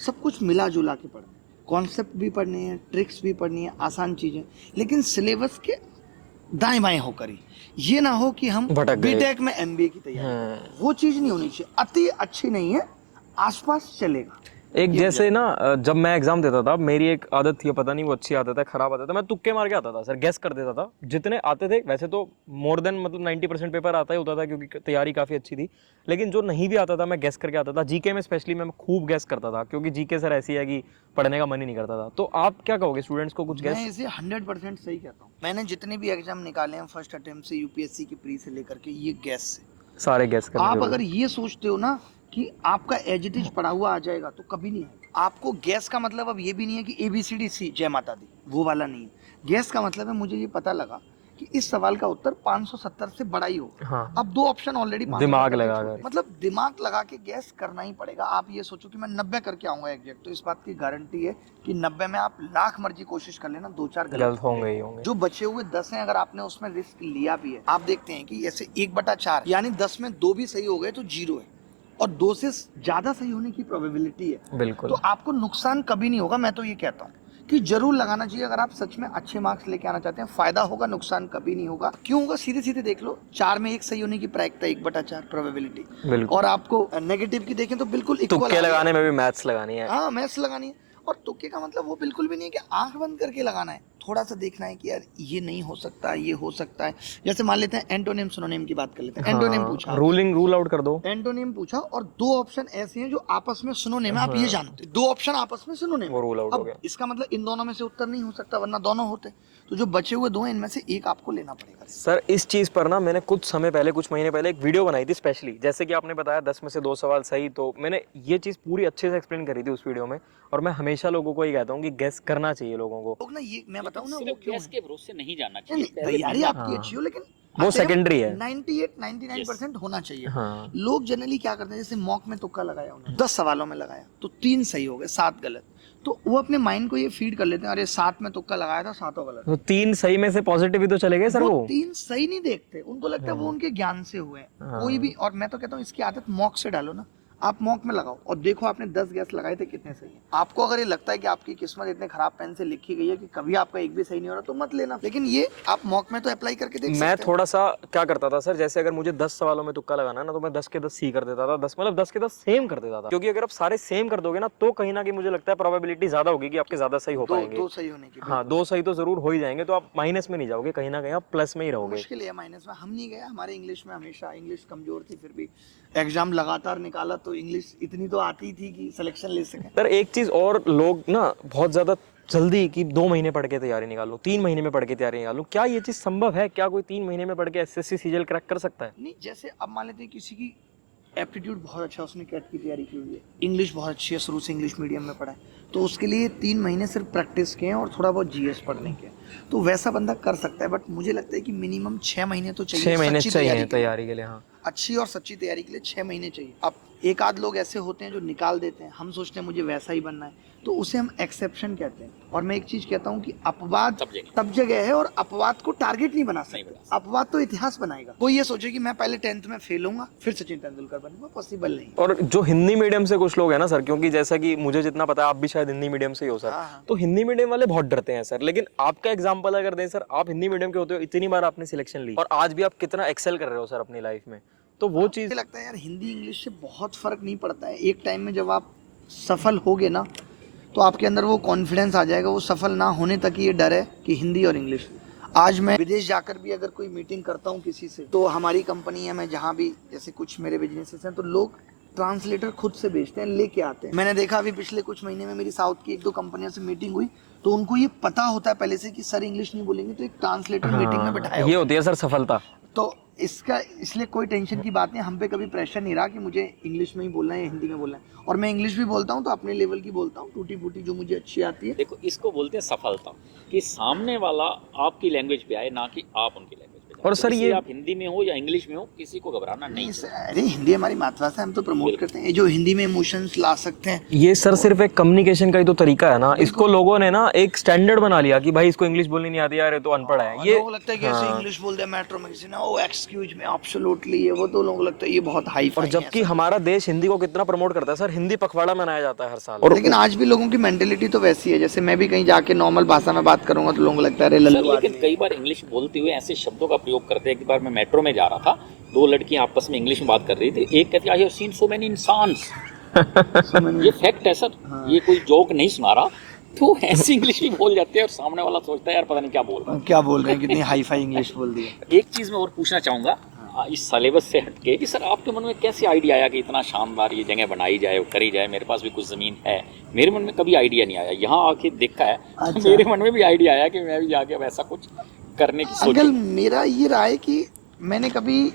सब कुछ मिला जुला के पढ़ना है। कॉन्सेप्ट भी पढ़ने हैं, ट्रिक्स भी पढ़नी है, आसान चीज़ें, लेकिन सिलेबस के दाएं बाएं होकर ही, ये ना हो कि हम बीटेक में एमबीए की तैयारी, वो चीज़ नहीं होनी चाहिए। अति अच्छी नहीं है, आसपास चलेगा। एक जैसे ना जब मैं एग्जाम देता था, मेरी एक आदत थी, पता नहीं वो अच्छी आदत है खराब आदत है, मैं तुक्के मार के आता था सर, गेस कर देता था जितने आते थे। वैसे तो मोर देन मतलब 90% पेपर आता ही होता था, क्योंकि तैयारी काफ़ी अच्छी थी, लेकिन जो नहीं भी आता था मैं गेस करके आता था। जीके में स्पेशली मैं खूब गेस करता था, क्योंकि जीके सर ऐसी है कि पढ़ने का मन ही नहीं करता था। तो आप क्या कहोगे स्टूडेंट्स को कुछ गेस? मैं इसे 100% सही कहता हूँ। मैंने जितने भी एग्जाम निकाले हैं फर्स्ट अटेम्प्ट से, यूपीएससी की प्री से लेकर के, ये गेस से सारे गेस करने आप अगर ये सोचते हो ना कि आपका एज इट इज पढ़ा हुआ आ जाएगा, तो कभी नहीं आएगा। आपको गैस का मतलब अब ये भी नहीं है कि ABCD जय माता दी, वो वाला नहीं है। गैस का मतलब है मुझे ये पता लगा कि इस सवाल का उत्तर 570 से बड़ा ही होगा। हाँ। अब 2 ऑप्शन ऑलरेडी दिमाग लगा कर, मतलब दिमाग लगा के गैस करना ही पड़ेगा। आप ये सोचो कि मैं 90 करके आऊंगा एग्जैक्ट, तो इस बात की गारंटी है कि 90 में आप लाख मर्जी कोशिश कर लेना, 2-4 गलत होंगे ही होंगे। जो बचे हुए 10 हैं, अगर आपने उसमें रिस्क लिया भी है, आप देखते हैं कि जैसे 1/4 यानी 10 में 2 भी सही हो गए तो 0 है, और 2 से ज्यादा सही होने की प्रोबेबिलिटी है। बिल्कुल। तो आपको नुकसान कभी नहीं होगा। मैं तो ये कहता हूँ कि जरूर लगाना चाहिए अगर आप सच में अच्छे मार्क्स लेके आना चाहते हैं। फायदा होगा, नुकसान कभी नहीं होगा। क्यों होगा? सीधे सीधे देख लो, 4 में 1 सही होने की प्रायिकता 1/4 प्रोबेबिलिटी, और आपको नेगेटिव की देखें तो बिल्कुल इक्वल। तुक्के लगाने में भी मैथ्स लगानी है। हाँ, मैथ्स लगानी है। और तुक्के का मतलब वो बिल्कुल भी नहीं है कि आंख बंद करके लगाना है, थोड़ा सा देखना है कि यार ये नहीं हो सकता, ये हो सकता है। जैसे मान लेते हैं एंटोनिम सिनोनिम की बात कर लेते हैं। एंटोनिम पूछा, रूल आउट कर दो। एंटोनिम पूछा और दो ऑप्शन ऐसे हैं जो आपस में सिनोनिम है, आप ये जानते हैं, दो ऑप्शन आपस में सिनोनिम वो रूल आउट हो अब गया। इसका मतलब इन दोनों में से उत्तर नहीं हो सकता, वरना दोनों होते। तो जो बचे हुए दो हैं इनमें से एक आपको लेना पड़ेगा। सर इस चीज पर ना मैंने कुछ समय पहले, कुछ महीने पहले एक वीडियो बनाई थी स्पेशली, जैसे कि आपने बताया 10 में से 2 सवाल सही, तो मैंने ये चीज पूरी अच्छे से एक्सप्लेन करी थी उस वीडियो में। और मैं हमेशा लोगों को ये कहता हूँ कि गेस करना चाहिए लोगों को। लोग ना, ये मैं बताऊं ना वो सिर्फ क्यों गैस है? के भरोसे नहीं जाना नहीं, चाहिए, नहीं, पहले तैयारी बंदा आपकी अच्छी हो, लेकिन वो अटेम्प्ट सेकेंडरी है। 98-99% होना चाहिए। हाँ। लोग जनरली क्या करते हैं, जैसे मॉक में तुक्का लगाया उन्होंने, 10 सवालों में लगाया तो 3 सही हो गए, 7 गलत। तो वो अपने माइंड को ये फीड कर लेते हैं, अरे 7 में तुक्का लगाया था, 7 गलत। तो 3 सही में से पॉजिटिव ही तो चले गए सर वो वो। 3 सही नहीं देखते, उनको लगता है वो उनके ज्ञान से हुए हैं। कोई भी, और मैं तो कहता हूँ इसकी आदत मॉक से डालो ना, आप मॉक में लगाओ और देखो आपने 10 गैस लगाए थे कितने सही हैं। आपको अगर ये लगता है कि आपकी किस्मत इतने खराब पेन से लिखी गई है कि कभी आपका एक भी सही नहीं हो रहा, तो मत लेना। लेकिन ये आप मॉक में तो अप्लाई करके देख सकते मैं हैं। थोड़ा सा क्या करता था सर, जैसे अगर मुझे 10 सवालों में तुक्का लगाना है ना, तो मैं 10 के 10 सी कर देता था, 10 मतलब 10 के 10 सेम कर देता था। क्योंकि अगर आप सारे सेम कर दोगे ना, तो कहीं ना कहीं मुझे लगता है प्रोबेबिलिटी ज्यादा होगी कि आपके ज्यादा सही हो पाएंगे। दो सही होने की हाँ, 2 सही तो जरूर हो ही जाएंगे, तो आप माइनस में नहीं जाओगे, कहीं ना कहीं आप प्लस में ही रहोगे। मुश्किल है माइनस में। हम नहीं गए, हमारे इंग्लिश में हमेशा इंग्लिश कमजोर थी, फिर भी एग्जाम लगातार निकाला तो इंग्लिश इतनी तो आती थी कि सिलेक्शन ले सके। सर एक चीज और, लोग ना बहुत ज्यादा जल्दी कि 2 महीने पढ़ के तैयारी निकालो, 3 महीने में पढ़ के तैयारी निकालो, क्या ये चीज संभव है? क्या कोई 3 महीने में पढ़ के एसएससी सीजीएल क्रैक कर सकता है? नहीं, जैसे अब मान लेते हैं किसी की एप्टीट्यूड बहुत अच्छा, उसने कैट की तैयारी की हुई है, इंग्लिश बहुत अच्छी है, शुरू से इंग्लिश मीडियम में पढ़ा है, तो उसके लिए 3 महीने सिर्फ प्रैक्टिस के हैं और थोड़ा बहुत जीएस पढ़ने के हैं, तो वैसा बंदा कर सकता है। बट मुझे लगता है कि मिनिमम 6 महीने तो चाहिए। 6 महीने सच्ची चाहिए तैयारी के लिए। तैयारी के लिए। हाँ, अच्छी और सच्ची तैयारी के लिए 6 महीने चाहिए। अब एक आध लोग ऐसे होते हैं जो निकाल देते हैं, हम सोचते हैं मुझे वैसा ही बनना है, तो उसे हम एक्सेप्शन कहते हैं। और मैं एक चीज कहता हूँ कि अपवाद तब जगह है, और अपवाद को टारगेट नहीं बना सकते। अपवाद तो इतिहास बनाएगा। कोई ये सोचे कि मैं पहले 10th में फेल होऊंगा फिर सचिन तेंदुलकर बनूंगा, पॉसिबल नहीं। और जो हिंदी मीडियम से कुछ लोग हैं ना सर, क्योंकि जैसा कि मुझे जितना पता है आप भी शायद हिंदी मीडियम से ही हो सर, हाँ। तो हिंदी मीडियम वाले बहुत डरते हैं सर। लेकिन आपका एग्जांपल अगर दें सर, आप हिंदी मीडियम के होते हो, इतनी बार आपने सिलेक्शन ली और आज भी आप कितना एक्सेल कर रहे हो सर अपनी लाइफ में, तो वो चीज मुझे लगता है यार हिंदी इंग्लिश से बहुत फर्क नहीं पड़ता है। एक टाइम में जब आप सफल होगे ना, तो आपके अंदर वो कॉन्फिडेंस आ जाएगा। वो सफल ना होने तक ही ये डर है कि हिंदी और इंग्लिश। आज मैं विदेश जाकर भी अगर कोई मीटिंग करता हूँ किसी से, तो हमारी कंपनी है, मैं जहाँ भी, जैसे कुछ मेरे बिजनेसेस हैं, तो लोग ट्रांसलेटर खुद से भेजते हैं, लेके आते हैं। मैंने देखा अभी पिछले कुछ महीने में मेरी साउथ की 1-2 कंपनियों से मीटिंग हुई, तो उनको ये पता होता है पहले से कि सर इंग्लिश नहीं बोलेंगे, तो एक ट्रांसलेटर मीटिंग में बैठाया ये होती है सर सफलता। तो इसका इसलिए कोई टेंशन की बात नहीं। हम पे कभी प्रेशर नहीं रहा कि मुझे इंग्लिश में ही बोलना है या हिंदी में बोलना है। और मैं इंग्लिश भी बोलता हूँ तो अपने लेवल की बोलता हूँ, टूटी फूटी जो मुझे अच्छी आती है। देखो, इसको बोलते हैं सफलता, कि सामने वाला आपकी लैंग्वेज पे आए, ना कि आप उनकी लैंग्वेज पे जाए। और तो सर इसलिए ये आप हिंदी में हो या इंग्लिश में हो, किसी को घबराना नहीं है। अरे हिंदी हमारी मातृभाषा, हम तो प्रमोट करते हैं। ये जो हिंदी में इमोशंस ला सकते हैं, ये सर सिर्फ एक कम्युनिकेशन का ही तो तरीका है ना। इसको लोगों ने ना एक स्टैंडर्ड बना लिया कि भाई इसको इंग्लिश बोलनी नहीं आती यार, ये तो अनपढ़ है। ये लोगों को लगता है कि ऐसे इंग्लिश बोलते हैं मेट्रो में किसी ने, ओ एक्सक्यूज मी, एब्सोल्युटली, ये वो, तो लोगों को लगता है ये बहुत हाई और फाई है। जबकि हमारा देश हिंदी को कितना प्रमोट करता है सर, हिंदी पखवाड़ा मनाया जाता है हर साल। और लेकिन आज भी लोगों की मेंटेलिटी तो वैसी है। जैसे मैं भी कहीं जाके नॉर्मल भाषा में बात करूंगा तो लोगों को लगता है अरे सर, लल्लू लेकिन आदमी। कई बार इंग्लिश बोलते हुए ऐसे शब्दों का प्रयोग करते हैं। एक बार मैं मेट्रो में जा रहा था, 2 लड़कियां आपस में इंग्लिश में बात कर रही थी। एक कहती, I have seen so many instances. ये फैक्ट है सर, ये कोई जोक नहीं सुना रहा। तो ऐसी इंग्लिश भी बोल जाते हैं और सामने वाला सोचता है यार पता नहीं क्या बोल रहा है। क्या बोल रहे हैं, कितनी हाई फाई इंग्लिश बोल दी है। एक चीज़ मैं और पूछना चाहूँगा इस सिलेबस से हटके, कि सर आपके मन में कैसे आइडिया आया कि इतना शानदार ये जगह बनाई जाए और करी जाए? मेरे पास भी कुछ ज़मीन है, मेरे मन में कभी आइडिया नहीं आया। यहाँ आके देखा है तो मेरे मन में भी आइडिया आया कि मैं भी जाके वैसा कुछ करने की सोच। अंकल मेरा ये रहा है कि मैंने कभी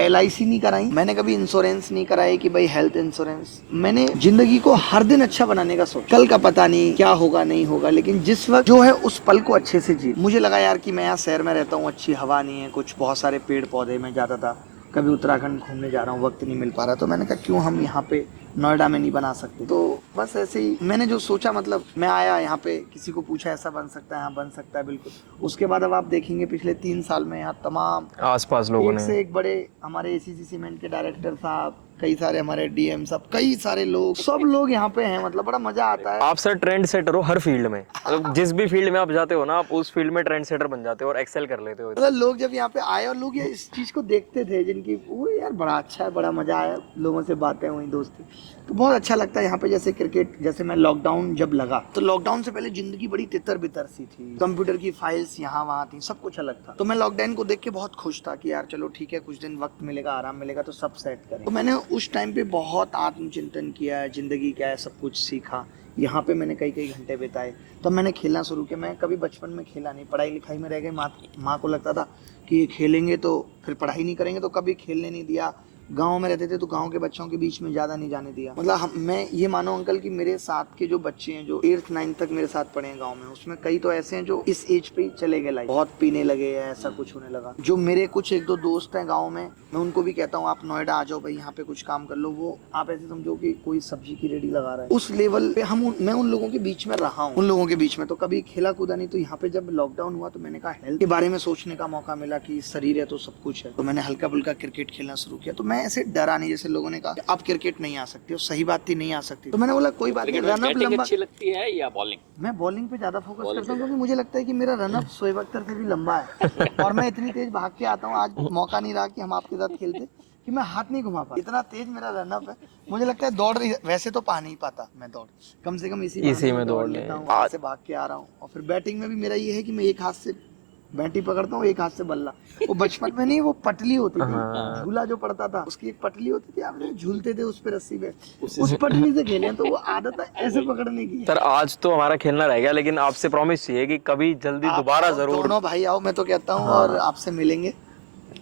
LIC नहीं कराई, मैंने कभी इंश्योरेंस नहीं कराई कि भाई हेल्थ इंश्योरेंस। मैंने जिंदगी को हर दिन अच्छा बनाने का सोचा। कल का पता नहीं क्या होगा नहीं होगा, लेकिन जिस वक्त जो है उस पल को अच्छे से जी। मुझे लगा यार कि मैं यहाँ शहर में रहता हूँ, अच्छी हवा नहीं है, कुछ बहुत सारे पेड़ पौधे, मैं जाता था कभी उत्तराखंड घूमने जा रहा हूँ, वक्त नहीं मिल पा रहा, तो मैंने कहा क्यों हम यहाँ पे नोएडा में नहीं बना सकते। तो बस ऐसे ही मैंने जो सोचा, मतलब मैं आया यहाँ पे, किसी को पूछा ऐसा बन सकता है, हाँ बन सकता है बिल्कुल। उसके बाद अब आप देखेंगे पिछले 3 साल में यहाँ तमाम आसपास लोगों एक ने से एक बड़े, हमारे ACC सीमेंट के डायरेक्टर साहब, कई सारे हमारे डीएम सब, कई सारे लोग, सब लोग यहाँ पे हैं, मतलब बड़ा मजा आता है। आप सर ट्रेंड सेटर हो हर फील्ड में, मतलब जिस भी फील्ड में आप जाते हो ना, आप उस फील्ड में ट्रेंड सेटर बन जाते हो और एक्सेल कर लेते हो। मतलब लोग जब यहाँ पे आए और लोग ये इस चीज को देखते थे, जिनकी वो यार बड़ा अच्छा है, बड़ा मजा आया, लोगों से बातें हुई, दोस्ती, तो बहुत अच्छा लगता है यहाँ पे। जैसे क्रिकेट, जैसे मैं लॉकडाउन जब लगा तो लॉकडाउन से पहले जिंदगी बड़ी तितर बितर सी थी, कंप्यूटर की फाइल्स यहाँ वहाँ थी, सब कुछ अलग था। तो मैं लॉकडाउन को देख के बहुत खुश था कि यार चलो ठीक है, कुछ दिन वक्त मिलेगा, आराम मिलेगा तो सब सेट करें। तो मैंने उस टाइम पे बहुत आत्मचिंतन किया, जिंदगी क्या है सब कुछ सीखा। यहाँ पे मैंने कई कई घंटे बिताए, तब मैंने खेलना शुरू किया। मैं कभी बचपन में खेला नहीं, पढ़ाई लिखाई में रह गए। माँ को लगता था कि ये खेलेंगे तो फिर पढ़ाई नहीं करेंगे, तो कभी खेलने नहीं दिया। गांव में रहते थे तो गांव के बच्चों के बीच में ज़्यादा नहीं जाने दिया। मतलब मैं ये मानो अंकल कि मेरे साथ के जो बच्चे हैं, जो 8th 9th तक मेरे साथ पढ़े हैं गांव में, उसमें कई तो ऐसे हैं जो इस एज पे ही चले गए, लाइफ बहुत पीने लगे हैं, ऐसा कुछ होने लगा। जो मेरे कुछ 1-2 दोस्त हैं गाँव में, मैं उनको भी कहता हूँ आप नोएडा आ जाओ भाई, यहाँ पे कुछ काम कर लो। वो आप ऐसे समझो कि कोई सब्जी की रेडी लगा रहा है, उस लेवल पे मैं उन लोगों के बीच में रहा हूँ। उन लोगों के बीच में तो कभी खेला कूदा नहीं। तो यहाँ पे जब लॉकडाउन हुआ तो मैंने कहा हेल्थ के बारे में सोचने का मौका मिला कि शरीर है तो सब कुछ है। तो मैंने हल्का फुल्का क्रिकेट खेलना शुरू किया। तो मैं ऐसे डरा नहीं, जैसे लोगों ने कहा आप क्रिकेट नहीं आ सकते हो, सही बात थी, नहीं आ सकती। तो मैंने बोला कोई बात नहीं, रन अप लंबा। अच्छी लगती है या बॉलिंग? मैं बॉलिंग पे ज्यादा फोकस करता हूँ, क्योंकि मुझे लगता है कि मेरा रन अप शोएब अख्तर से भी लंबा है और मैं इतनी तेज भाग के आता हूँ। आज मौका नहीं रहा कि हम आपके साथ खेलते, कि मैं हाथ नहीं घुमा पाता, इतना तेज मेरा रन अप है। मुझे लगता है दौड़ वैसे तो पा नहीं पाता मैं दौड़, कम से कम इसी में दौड़ लेता हूँ, वहाँ से भाग के आ रहा हूँ। और फिर बैटिंग में भी मेरा ये है कि मैं एक हाथ से बैटी पकड़ता हूँ, एक हाथ से बल्ला। वो बचपन में नहीं, वो पटली होती थी, झूला जो पड़ता था उसकी एक पटली होती थी, आप झूलते थे उस पे रस्सी पे, उस पटली से खेले। तो वो आदत है ऐसे पकड़ने की। सर आज तो हमारा खेलना रह गया, लेकिन आपसे प्रॉमिस चाहिए कि कभी जल्दी दोबारा जरूर। दोनों भाई आओ, मैं तो कहता हूँ, और आपसे मिलेंगे,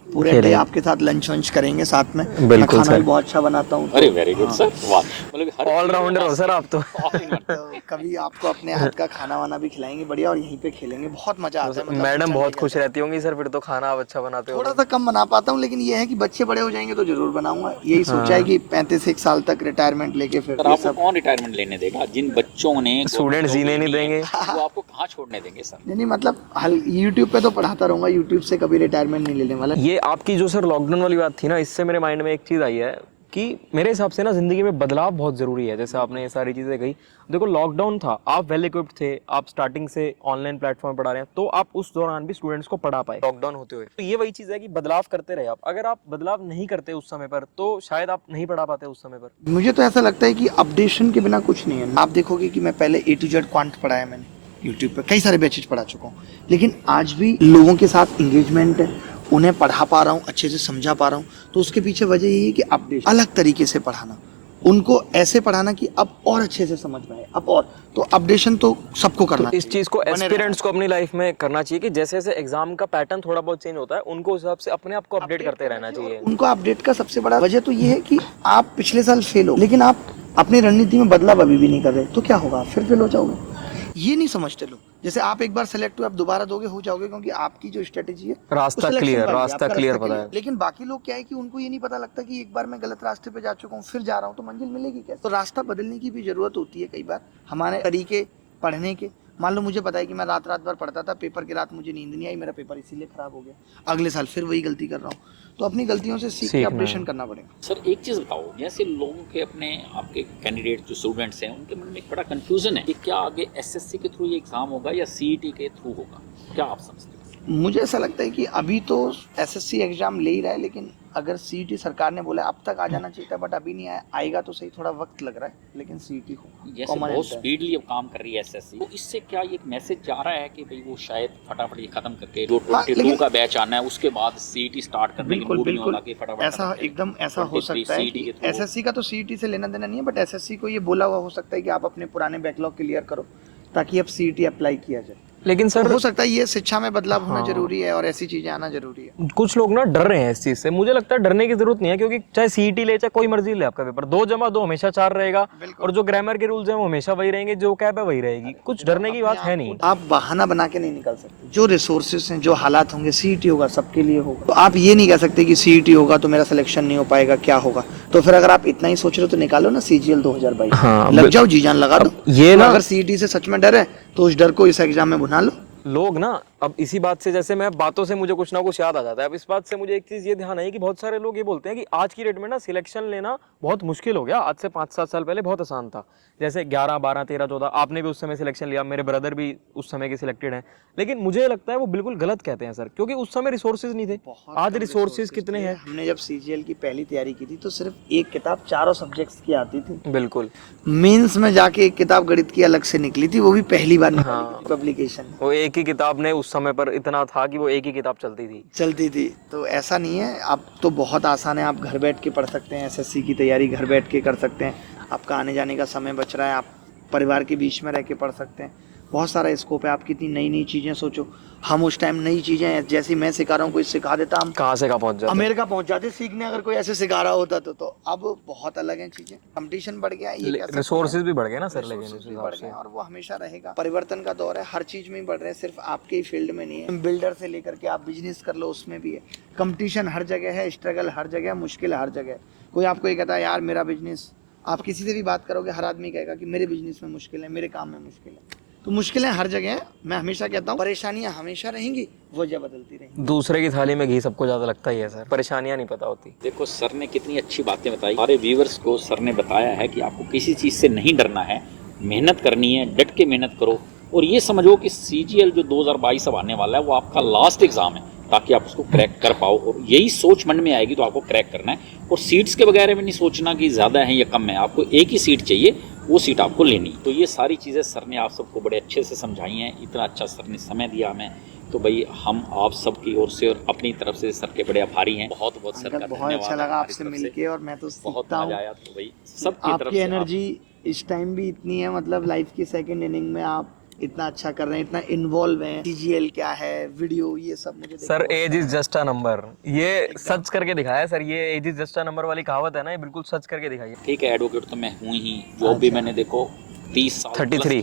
पूरे डे आपके साथ लंच वंच करेंगे साथ में। मैं खाना भी बहुत अच्छा बनाता हूँ। अरे वेरी गुड सर, वाह, मतलब ऑलराउंडर हो सर आप तो। तो कभी आपको अपने हाथ का खाना वाना भी खिलाएंगे बढ़िया, और यहीं पे खेलेंगे, बहुत मजा आता है। मतलब मैडम बहुत खुश रहती होंगी सर फिर तो, खाना आप अच्छा बनाते हो। थोड़ा सा कम बना पाता हूँ, लेकिन ये है कि बच्चे बड़े हो जाएंगे तो जरूर बनाऊंगा। यही सोचा है कि 35 साल तक रिटायरमेंट लेके फिर सर आपको कौन रिटायरमेंट लेने देगा? जिन बच्चों ने स्टूडेंट जीने नहीं देंगे, वो आपको कहाँ छोड़ने देंगे सर? नहीं, मतलब यूट्यूब पे तो पढ़ाता रहूंगा, यूट्यूब से कभी रिटायरमेंट नहीं लेने वाला। ये आपकी जो सर लॉकडाउन वाली बात थी ना, इससे मेरे माइंड में एक चीज़ आई है कि मेरे हिसाब से ना जिंदगी में बदलाव बहुत जरूरी है। जैसे आपने ये सारी चीजें कही, देखो लॉकडाउन था, आप वेल इक्विप्ड थे, आप स्टार्टिंग से ऑनलाइन प्लेटफॉर्म पढ़ा रहे हैं, तो आप उस दौरान भी स्टूडेंट्स को पढ़ा पाए लॉकडाउन होते हुए। तो ये वही चीज है कि बदलाव करते रहे आप। अगर आप बदलाव नहीं करते उस समय पर तो शायद आप नहीं पढ़ा पाते उस समय पर। मुझे तो ऐसा लगता है कि अपडेशन के बिना कुछ नहीं है। आप देखोगे कि मैं पहले A to Z क्वांट पढ़ाया, मैंने यूट्यूब पे कई सारे बैचेज पढ़ा चुका हूँ, लेकिन आज भी लोगों के साथ इंगेजमेंट है, उन्हें पढ़ा पा रहा हूँ, अच्छे से समझा पा रहा हूँ। तो उसके पीछे वजह यही है कि अपडेट, अलग तरीके से पढ़ाना, उनको ऐसे पढ़ाना कि अब और अच्छे से समझ पाए, अब और। तो अपडेशन तो सबको करना तो इस चीज को एस्पिरेंट्स को अपनी लाइफ में करना चाहिए कि जैसे जैसे एग्जाम का पैटर्न थोड़ा बहुत चेंज होता है, उनको उस हिसाब से अपने आप को अपडेट करते रहना चाहिए। उनको अपडेट का सबसे बड़ा वजह तो ये है कि आप पिछले साल फेल हो, लेकिन आप अपनी रणनीति में बदलाव अभी भी नहीं कर रहे, तो क्या होगा? फिर फेल हो जाओगे। ये नहीं समझते लोग। जैसे आप एक बार सेलेक्ट हुए, आप दोबारा दोगे, हो जाओगे, क्योंकि आपकी जो स्ट्रेटेजी है, रास्ता क्लियर पता है। लेकिन बाकी लोग क्या है कि उनको ये नहीं पता लगता कि एक बार मैं गलत रास्ते पे जा चुका हूँ, फिर जा रहा हूँ, तो मंजिल मिलेगी कैसे? तो रास्ता बदलने की भी जरूरत होती है कई बार, हमारे तरीके पढ़ने के। मान लो मुझे पता है कि मैं रात भर पढ़ता था, पेपर की रात मुझे नींद नहीं आई, मेरा पेपर इसीलिए खराब हो गया, अगले साल फिर वही गलती कर रहा हूँ। तो अपनी गलतियों से सीख के अपडेशन करना पड़ेगा। सर एक चीज़ बताओ, जैसे लोगों के अपने आपके कैंडिडेट जो स्टूडेंट्स हैं, उनके मन में एक बड़ा कंफ्यूजन है कि क्या आगे एसएससी के थ्रू ये एग्जाम होगा या सीईटी के थ्रू होगा, क्या आप समझते हैं? मुझे ऐसा लगता है कि अभी तो एसएससी एग्जाम ले ही रहा है, लेकिन अगर सीईटी सरकार ने बोला अब तक आ जाना चाहिए था, बट अभी नहीं आएगा तो सही, थोड़ा वक्त लग रहा है, लेकिन सीईटी होगा। जैसे बहुत स्पीडली अब काम कर रही है एसएससी, तो इससे क्या ये एक मैसेज जा रहा है कि भाई वो शायद फटाफट ये खत्म करके जो 22 का बैच आना है उसके बाद सीईटी स्टार्ट करने की मूड में होगा कि फटाफट ऐसा एकदम ऐसा हो सकता है कि एसएससी का तो सीईटी से लेना देना नहीं है, बट एसएससी को ये बोला हुआ हो सकता है कि आप अपने पुराने बैकलॉग क्लियर करो ताकि अब सीईटी अप्लाई किया जाए। लेकिन सर हो सकता है ये शिक्षा में बदलाव होना जरूरी है और ऐसी चीजें आना जरूरी है। कुछ लोग ना डर रहे हैं इस चीज से। मुझे लगता है डरने की जरूरत नहीं है, क्योंकि चाहे सीईटी ले चाहे कोई मर्जी ले, आपका पेपर 2 जमा 2 हमेशा 4 रहेगा, और जो ग्रामर के रूल्स हैं वो हमेशा वही रहेंगे, जो कैब है वही रहेगी। कुछ डरने की बात है नहीं। आप बहाना बना के नहीं निकल सकते। जो रिसोर्सेस हैं, जो हालात होंगे, सीईटी होगा, सबके लिए होगा। तो आप ये नहीं कह सकते कि सीईटी होगा तो मेरा सिलेक्शन नहीं हो पाएगा, क्या होगा? तो फिर अगर आप इतना ही सोच रहे हो तो निकालो ना सीजीएल 2022, लग जाओ, जी जान लगा दो। ये ना अगर सीईटी से सच में डर है तो उस डर को इस एग्जाम में भुना लो। लोग ना अब इसी बात से, जैसे मैं बातों से मुझे कुछ ना कुछ याद आ जाता है, अब इस बात से मुझे एक चीज़ ये ध्यान आई कि बहुत सारे लोग ये बोलते हैं कि आज की डेट में ना सिलेक्शन लेना बहुत मुश्किल हो गया, आज से 5-7 साल पहले बहुत आसान था। जैसे 11, 12, 13, 14 आपने भी उस समय सिलेक्शन लिया, मेरे ब्रदर भी उस समय के सिलेक्टेड हैं, लेकिन मुझे लगता है वो बिल्कुल गलत कहते हैं सर, क्योंकि उस समय रिसोर्सेज नहीं थे। आज रिसोर्सेज कितने हैं। हमने जब सीजीएल की पहली तैयारी की थी तो सिर्फ एक किताब चारों सब्जेक्ट्स की आती थी। बिल्कुल, मेंस में जाके एक किताब गणित की अलग से निकली थी, वो भी पहली बार हाँ। पब्लिकेशन वो एक ही किताब ने उस समय पर इतना था कि वो एक ही किताब चलती थी। चलती थी। तो ऐसा नहीं है, अब तो बहुत आसान है, आप घर बैठ के पढ़ सकते हैं, एसएससी की तैयारी घर बैठ के कर सकते हैं, आपका आने जाने का समय बच रहा है, आप परिवार के बीच में रह के पढ़ सकते हैं, बहुत सारा स्कोप है। आप कितनी नई नई चीज़ें सोचो, हम उस टाइम नई चीज़ें जैसी मैं सिखा रहा हूँ कोई सिखा देता, हम कहाँ से कहाँ पहुँच जाते। अमेरिका पहुंच जाते सीखने, अगर कोई ऐसे सिखा रहा होता तो अब बहुत अलग हैं चीज़ें, कंपटीशन बढ़ गया, ये कह सकते हैं। रिसोर्सेज भी बढ़ गए ना सर, लेकिन Resources उस भी हिसाब बढ़ गए से हैं और वो हमेशा रहेगा। परिवर्तन का दौर है, हर चीज में ही बढ़ रहे हैं, सिर्फ आपके ही फील्ड में नहीं है। बिल्डर से लेकर के आप बिजनेस कर लो, उसमें भी है कंपटीशन, हर जगह है, स्ट्रगल हर जगह, मुश्किल हर जगह। कोई आपको ये कहता है यार मेरा बिजनेस, आप किसी से भी बात करोगे हर आदमी कहेगा कि मेरे बिजनेस में मुश्किल है, मेरे काम में मुश्किल है। तो मुश्किलें हर जगह हैं, मैं हमेशा कहता हूँ परेशानियां हमेशा रहेंगी, वजह बदलती रहेंगी। दूसरे की थाली में घी सबको ज्यादा लगता ही है सर, परेशानियां नहीं पता होती। देखो सर ने कितनी अच्छी बातें बताई, हमारे व्यूवर्स को सर ने बताया है कि आपको किसी चीज़ से नहीं डरना है, मेहनत करनी है, डट के मेहनत करो और ये समझो कि सीजीएल जो 2022 अब आने वाला है वो आपका लास्ट एग्जाम है, ताकि आप उसको क्रैक कर पाओ। और यही सोच मन में आएगी तो आपको क्रैक करना है। और सीट्स के वगैरह में नहीं सोचना कि ज़्यादा है या कम है, आपको एक ही सीट चाहिए, वो सीट आपको लेनी। तो ये सारी चीज़ें सर ने आप सबको बड़े अच्छे से समझाई हैं, इतना अच्छा सर ने समय दिया हमें, तो भाई हम आप सबकी ओर से और अपनी तरफ से सर के बड़े आभारी हैं। बहुत बहुत सर का बहुत अच्छा लगा आपसे मिलके, और मैं तो बहुत सीखता मजा हूँ। आया। तो भाई सबकी तरफ आपकी से एनर्जी इस टाइम भी इतनी है, मतलब लाइफ की सेकंड इनिंग में आप इतना अच्छा कर रहे हैं, इतना इन्वॉल्व हैं। सीजीएल क्या है, वीडियो, ये सब मुझे sir age is just a number, ये सच करके दिखाया सर, ये age is just a number वाली कहावत है ना, ये बिल्कुल सच करके दिखाई। ठीक है, एडवोकेट तो मैं हूँ ही, जॉब भी मैंने देखो 30 साल 33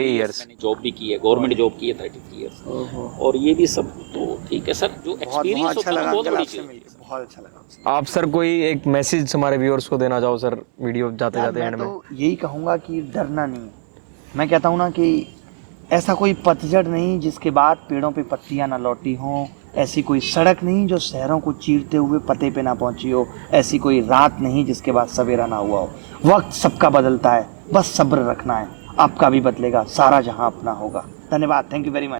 years मैंने जॉब भी की है, गवर्नमेंट जॉब की है 33 ईयर्स, और ये भी सब तो ठीक है सर, जो बहुत एक्सपीरियंस अच्छा होता है लगा ना, बहुत अंकल बड़ी आपसे चीज़ मिलके, बहुत अच्छा लगा आपसे। आप सर कोई एक मैसेज हमारे व्यूअर्स को देना चाहो सर, वीडियो जाते यार जाते मैं एंड में। तो यही कहूँगा कि डरना नहीं है। मैं कहता हूँ ना कि ऐसा कोई पतझड़ नहीं जिसके बाद पेड़ों पे पत्तियां ना लौटी हों, ऐसी कोई सड़क नहीं जो शहरों को चीरते हुए पते पे ना पहुंची हो, ऐसी कोई रात नहीं जिसके बाद सवेरा ना हुआ हो। वक्त सबका बदलता है, बस सब्र रखना है, आपका भी बदलेगा, सारा जहां अपना होगा। धन्यवाद, थैंक यू वेरी मच।